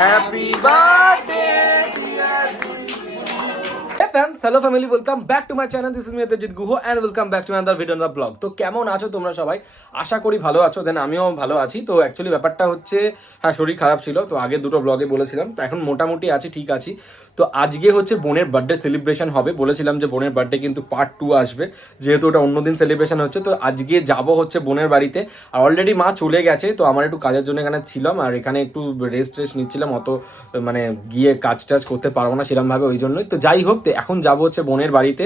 Happy birthday hello family, welcome back to my channel. This is me Debjit Guha and welcome back to another video on the blog. তো কেমন আছো তোমরা সবাই? আশা করি ভালো আছো। দেন আমিও ভালো আছি। তো অ্যাকচুয়ালি ব্যাপারটা হচ্ছে, হ্যাঁ শরীর খারাপ ছিল, তো আগে দুটো ব্লগে বলেছিলাম, তো এখন মোটামুটি আছি, ঠিক আছি। তো আজকে হচ্ছে বোনের বার্থডে সেলিব্রেশন হবে। বলেছিলাম যে বোনের বার্থডে কিন্তু পার্ট 2 আসবে, যেহেতু ওটা অন্যদিন সেলিব্রেশন হচ্ছে। তো আজকে যাব হচ্ছে বোনের বাড়িতে। আর অলরেডি মা চলে গেছে, তো আমার একটু কাজের জন্য এখানে ছিলাম, আর এখানে একটু রেস্ট নিচ্ছিলাম। অত মানে গিয়ে কাজ টাজ করতে পারবো না সেরকম ভাবে, ওই জন্যই। তো যাই হোক, এখন যাবো হচ্ছে বোনের বাড়িতে।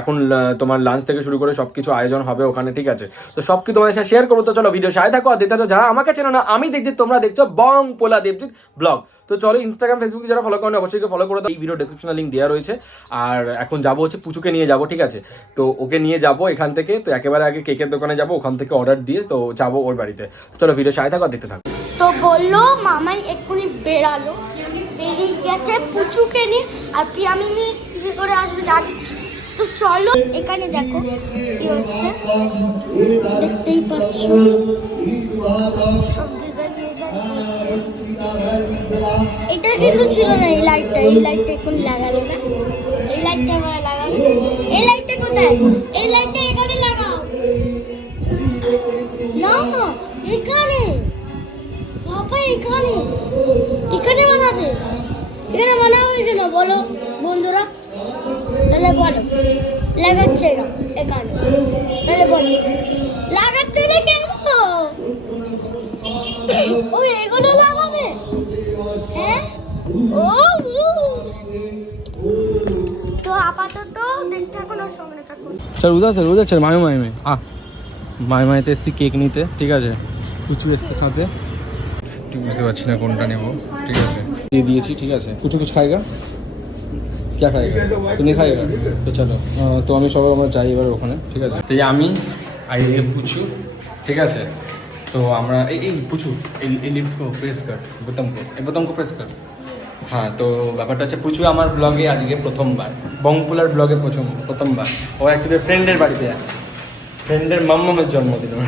এখন তোমার লাঞ্চ থেকে শুরু করে সবকিছু আয়োজন হবে ওখানে, ঠিক আছে? তো সবকিছু তোমাদের সাথে শেয়ার করবো। তো চলো ভিডিও সাথে থাকো। আর দেখতে থাকো। যারা আমাকে চেনো না, আমি দেবজিৎ, তোমরা দেখছো বং পোলা দেবজিৎ ব্লগ। তো চলো, ইনস্টাগ্রাম ফেসবুকে যারা ফলো করেন অবশ্যই ফলো করে দাও। এই ভিডিও ডেসক্রিপশনে লিঙ্ক দেওয়া রয়েছে। আর এখন যাবো হচ্ছে পুচুকে নিয়ে যাবো, ঠিক আছে? তো ওকে নিয়ে যাবো এখান থেকে। তো একেবারে আগে কেকের দোকানে যাবো, ওখান থেকে অর্ডার দিয়ে তো যাবো ওর বাড়িতে। চলো ভিডিও সাথে থাকো আর দেখতে থাকো। তো বললো মামাই এক্ষুনি বেরালো, বেরিয়ে গেছে পুচুকে নিয়ে। আর পিয়ামিনি কিসে করে আসবে জানি। তো চলো, এখানে দেখো কি হচ্ছে, দেখতেই পাচ্ছ সব ডিজাইন হচ্ছে। এটা কিন্তু ছিল না, এই লাইটটা এখন লাগালো না। এই লাইটটা আবার লাগালো। এই লাইটটা কোথায়? এই লাইটটা এখানে লাগাও না, এখানে বাবা, এখানে এখানে বানাবে। এখানে বানাবে কেন বলো বন্ধুরা? তাহলে বলো লাগাচ্ছে না এখানে, তাহলে বলো লাগাচ্ছে না কেন? ও এগুলো লাগাবে, হ্যাঁ? ও তো আপাতত দেখতে থাকুন ওর সঙ্গে থাকুন। চল উদা চল মাইমে মাইমাইতে এসছি কেক নিতে, ঠিক আছে? কুচু এসছে সাথে, বুঝতে পারছি না কোনটা নেবো, ঠিক আছে? দিয়ে দিয়েছি, ঠিক আছে? কুচু খাएगा क्या खाएगा? तो नहीं खाएगा तो चलो। তো আমি সবাই আমরা যাই এবার ওখানে, ঠিক আছে? তো আমি আর এদিকে পুচু, ঠিক আছে? তো আমরা এই পুচু এই লিফট কো প্রেস কর, বোতাম কো প্রেস কর। হ্যাঁ, তো ব্যাপারটা হচ্ছে পুচু আমার ব্লগে আজকে প্রথমবার, বংপুলার ব্লগে প্রথমবার। ও অ্যাকচুয়ালি ফ্রেন্ডের বাড়িতে যাচ্ছে, ফ্রেন্ডের মাম্মামের জন্মদিন ওর।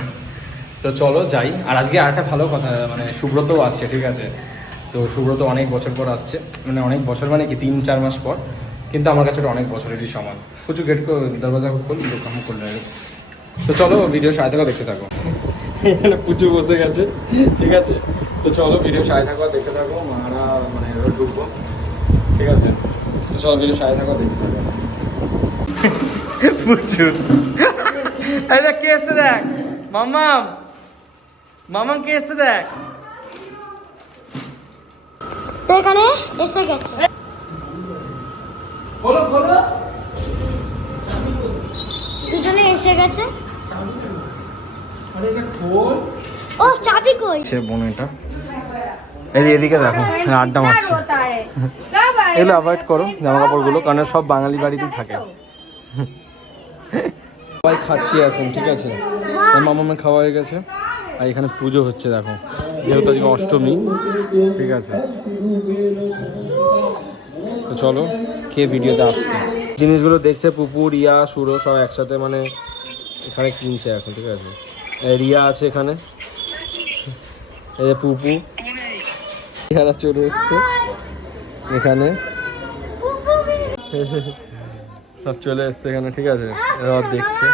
তো চলো যাই। আর আজকে আরেকটা ভালো কথা, মানে সুব্রতও আসছে, ঠিক আছে? তো সুব্রত অনেক বছর পর আসছে, মানে অনেক বছর মানে কি 3-4 মাস পর, কিন্তু আমার কাছে ওটা অনেক বছরেরই সমান। পুচু গেট দরজা খুল, দোকান খুললে। তো চলো ভিডিও সাথে থাকো, দেখতে থাকো। এখানে পুচু বসে গেছে, ঠিক আছে? তো চলো ভিডিও সাথে থাকো, দেখতে থাকো। মারা মানে ঢুকবো, ঠিক আছে? তো চলো ভিডিও সাথে থাকো, দেখতে থাকো। পুচু এটা কে এসে দেখ, মামাম কে এসে দেখ। তো এখানে এসে গেছে, বলো দুজনে এসে গেছে। আরে এটা খোল। ও চাবি কই? সে বোন এটা এদিকে দেখো, আড্ডা মারছে। এগুলো অ্যাভয়েড করো জামা কাপড়গুলো, কারণ সব বাঙালি বাড়িতেই থাকে। সবাই খাচ্ছি এখন, ঠিক আছে? মামামে খাওয়া হয়ে গেছে। আর এখানে পুজো হচ্ছে দেখো, যেহেতু আজকে অষ্টমী, ঠিক আছে? তো চলো খেয়ে ভিডিওতে আসছে। জিনিসগুলো দেখছে পুপু, রিয়া, সুরো সব একসাথে মানে এখানে কিনছে এখন, ঠিক আছে? রিয়া আছে এখানে, এই যে পুপু এরা চলে এসছে এখানে, সব চলে এসছে এখানে, ঠিক আছে? এরা দেখছে।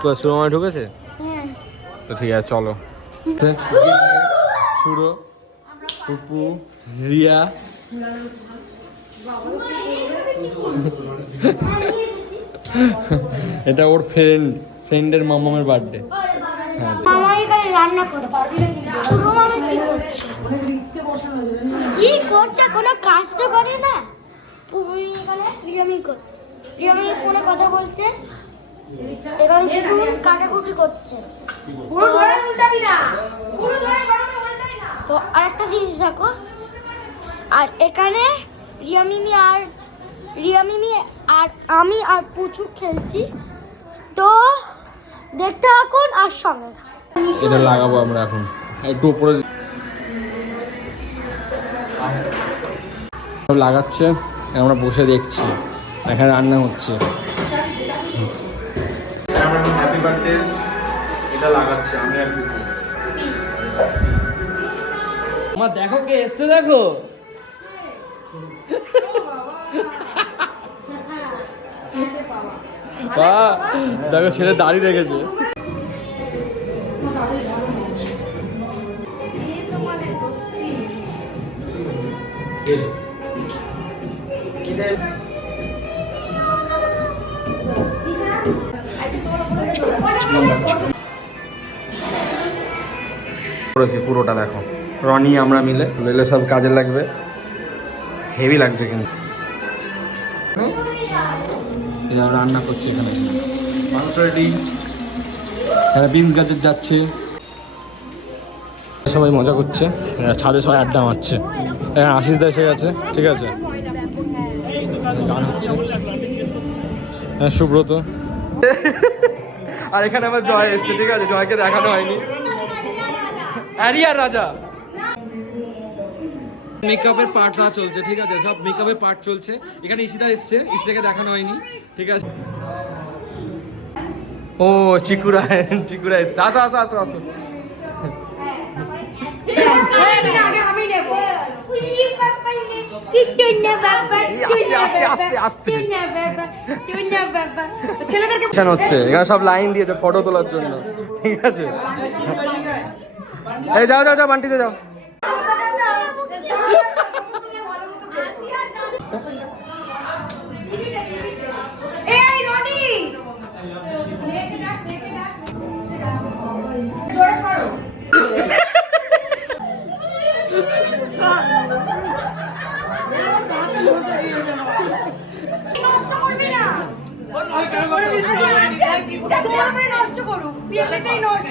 তো সুরমায় ঢুকেছে, তো ঠিক আছে চলো। সুরো, পুপু, রিয়া, এটা ওর ফ্রেন্ডের মামামের বার্থডে। হ্যাঁ, মামা এখানে রান্না করছে। পুরো মামা কি করছে? কি করছে? কোনো কাজ তো করে না। পুরো এখানে রিয়ামি ফোনে কথা বলছে, এখানে পুরো কাটাকুটি করছে। পুরো ধরে উল্টাবি না, পুরো ধরে উল্টাবি না। তো আরেকটা জিনিস দেখো, আর এখানে রিয়ামিমি আর আমি আর পুচু খেলছি। তো দেখতে থাকুন আর সঙ্গে এটা লাগাবো আমরা এখন একটু উপরে লাগাচ্ছে, আমরা বসে দেখছি এখানে রান্না হচ্ছে। হ্যাপি বার্থডে এটা লাগাচ্ছে, আমি আর মা দেখো কে এসছে, দেখো দেখো ছেলে দাড়ি রেখেছে। করেছি পুরোটা দেখো, রনি আমরা মিলে সব কাজে লাগবে, হেভি লাগছে কিন্তু। রান্না করছি এখানে, মাংস রেডি, বিন গাজর যাচ্ছে, সবাই মজা করছে, ছাদে সবাই আড্ডা মারছে। আশিস দা এসে গেছে, ঠিক আছে, গান হচ্ছে, সুব্রত, আর এখানে আমার জয় এসছে, ঠিক আছে, জয়কে দেখানো হয়নি, আর রাজা মেকআপের পার্টটা চলছে, ঠিক আছে, সব মেকআপের পার্ট চলছে। এখানে ঈশিতা এসছে, ঈশিতাকে দেখানো হয়নি, ঠিক আছে। ও চিকুরা এসছে, আসো আসো আসো আসো। হচ্ছে এখানে সব লাইন দিয়েছে ফটো তোলার জন্য, ঠিক আছে। এই যাও যাও যাও, বান্টিতে যাও। নষ্ট করুক, নষ্ট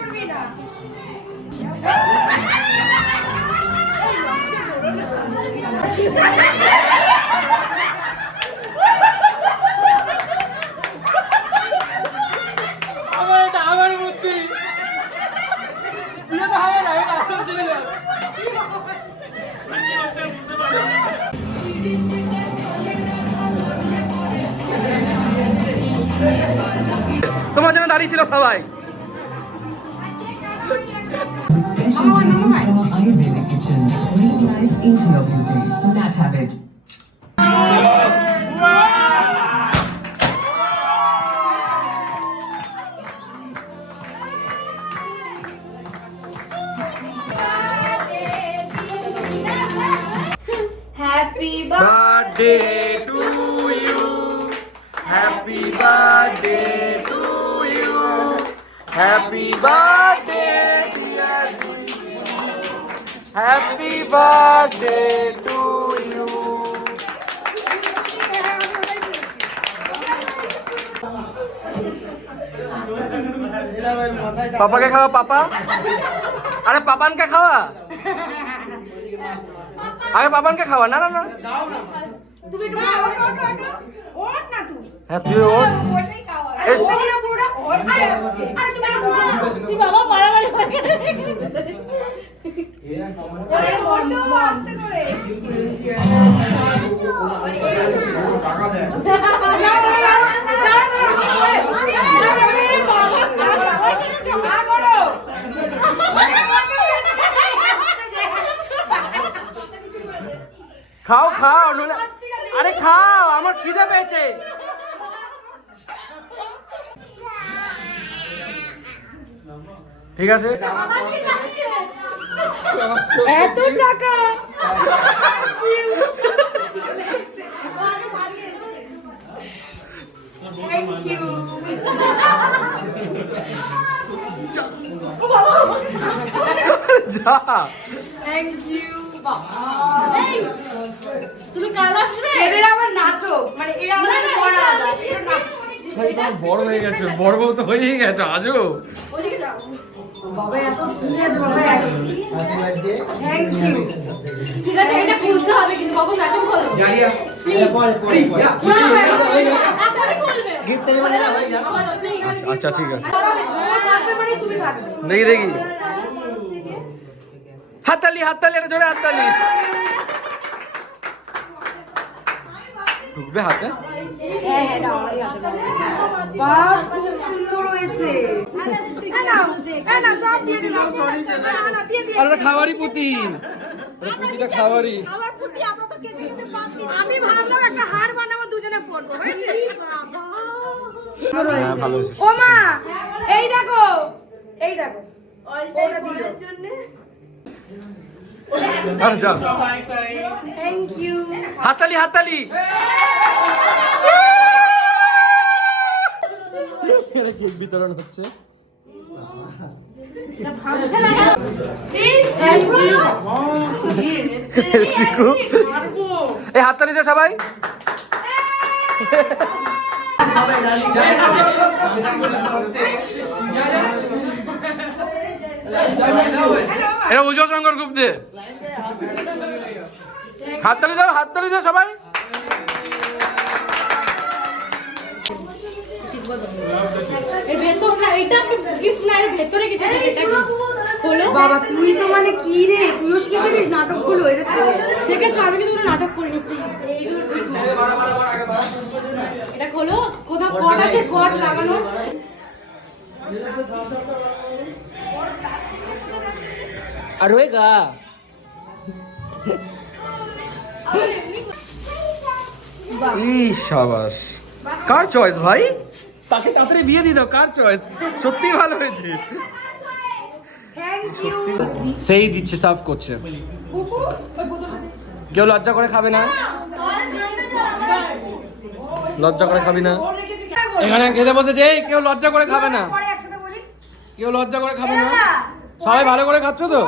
করবি না। আমার বুদ্ধি বিয়ে তো হবে না, আসল চলে যাবে। তোমার জন্য দাঁড়িয়ে ছিল সবাই। Ayurvedic kitchen, bring life into your beauty. Nat Habit. Happy birthday to you, happy birthday to you, happy birthday dear you, happy birthday to you. पापा के खावा पापा, अरे पापन के खावा, আরে পাপান কে খাওয়া, না না না তুমি একটু খাওয়া ওঠ না তুই। হ্যাঁ তুই ওঠ, ওটাই খাওয়া। আরে ওরা পুরো ওঠ যাচ্ছে। আরে তুমি তুই বাবা মারামারি করে গেলে। আরে ওঠ তো আস্তে করে। টাকা দে। খাও খাও, আরে খাও, আমার খিদে পেয়েছে। ঠিক আছে, এত টাকা যা, তুমি কাল আসবে, এদের আবার নাটক, মানে এই আমাদের পড়া আলাদা, বড় হয়ে গেছে, বড় বউ তো হয়েই গেছে আজও। ওইদিকে যাও বাবা, এত ঠিক আছে বাবা, থ্যাংক ইউ। ঠিক আছে, এটা খুলতে হবে কিন্তু বাবা, এখন খোলো জারিয়া, প্লিজ আপনি খুলবে, গিফট সেরেমনি না ভাই, যা। আচ্ছা ঠিক আছে, থাকবে মানে তুমি থাকবে, দেখি দেখি, হাততালি হাততালি, এটা জোরে হাততালি। ঢুকবে হাতে? বাহ, খুব সুন্দর হয়েছে। আর ওটা খাবারই পুঁতি, পুঁতিটা খাবারই। আমি ভাবলাম একটা হার বানাবো, দুজনে পড়বো, হয়েছে? হ্যাঁ, ভালো হয়েছে। ও মা, এই দেখো, এই দেখো, ওটা দিল। আরে যাও। Thank you. হাততালি হাততালি। কেক বিতরণ হচ্ছে। চিকু, এই হাততালি দে সবাই। এটা উজ্জ্বল শঙ্কর গ্রুপ দে। হাততালি দাও, হাততালি দাও সবাই। বাবা তুই তো মানে কি রে, তুইও শিখে গেছিস নাটকগুলো? এটা দেখেছো আমি কিন্তু কোনো নাটক করিনি প্লিজ। এটা খোলো, কোথাও কট আছে, কট লাগানো। আর হয়েগা শাবাশ। কার চয়েস ভাই? তাকে তাড়াতাড়ি বিয়ে দিয়ে দাও। কার চয়েস? সত্যি ভালো হয়েছে। Thank you. সেই দিচ্ছে, সার্ভ করছে। কেউ লজ্জা করে খাবে না? লজ্জা করে খাবি না? এখানে খেতে বসেছে, এই কেউ লজ্জা করে খাবে না? পরে একসাথে বলি। কেউ লজ্জা করে খাবে না? সবাই ভালো করে খাচ্ছ তো?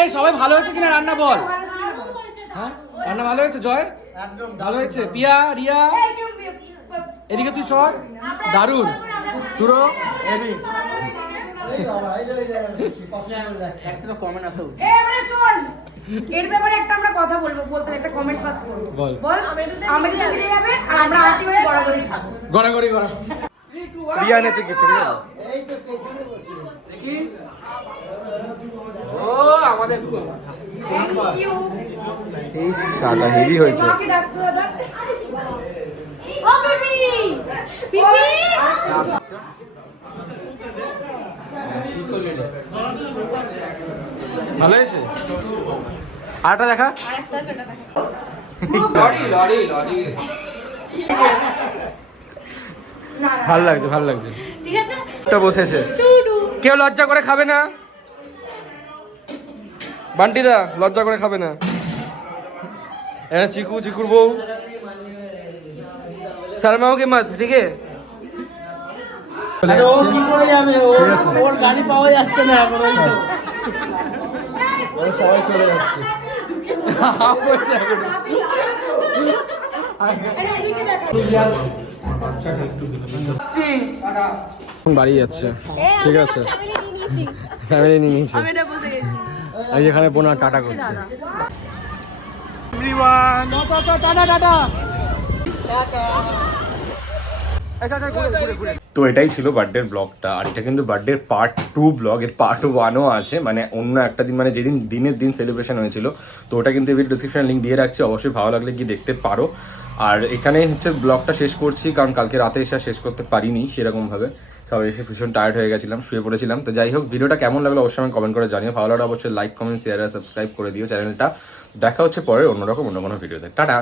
এই সবাই ভালো হয়েছে কিনা রান্না বল। হ্যাঁ রান্না ভালো হয়েছে? জয় ভালো হয়েছে? পিয়া, রিয়া, এদিকে তুই সর। দারুন। সুরো, এবারে শোন, এর ব্যাপারে একটা আমরা কথা বলবো, বলতে একটা কমেন্ট পাস করবো। বল। বল, আমাদের মিলে যাবে আর আমরা আরতি করে গড়াগড়ি খাবো। গড়াগড়ি গড়া। রিয়া এনেছে গিফট, ঠিক আছে? ও আমাদের থ্যাংক ইউ। এই চাটা হেভি হয়েছে। মাকে ডাকতে দাদা। ও বেবি, পিপি। ভালো হয়েছে? আরেকটা দেখা। ভালো লাগছে, ভালো লাগছে। ঠিক আছে, একটা বসেছে। টুডু। কেউ লজ্জা করে খাবে না? বান্টিদা লজ্জা করে খাবে না? এরা চিকু, চিকুর বউ। শর্মাও কে মত, ঠিক আছে? ও কি করে যাবে? ওর গাড়ি পাওয়া যাচ্ছে না এখন। ওই সবাই চলে যাচ্ছে। বাড়ি যাচ্ছে, ঠিক আছে? ফ্যামিলি নিয়ে নিয়েছে। এই যেখানে বোনা টাটা করছে। তো এটাই ছিল বার্থডের ব্লগটা। আর এটা কিন্তু বার্থডের পার্ট 2 ব্লগ। এর পার্ট 1ও আছে, মানে অন্য একটা দিন, মানে যেদিন দিনের দিন সেলিব্রেশন হয়েছিল। তো ওটা কিন্তু ভিডিও ডিসক্রিপশনে লিঙ্ক দিয়ে রাখছি, অবশ্যই ভালো লাগলে গিয়ে দেখতে পারো। আর এখানে হচ্ছে ব্লগটা শেষ করছি, কারণ কালকে রাতে এসে শেষ করতে পারিনি সেরকমভাবে। সবাই এসে ভীষণ টায়ার্ড হয়ে গেছিলাম, শুয়ে পড়েছিলাম। তো যাই হোক, ভিডিওটা কেমন লাগলো অবশ্যই আমি কমেন্ট করে জানিও। ভালো লাগলে অবশ্যই লাইক, কমেন্ট, শেয়ার আর সাবস্ক্রাইব করে দিও চ্যানেলটা। দেখা হচ্ছে পরে অন্য কোনো ভিডিওতে। টাটা।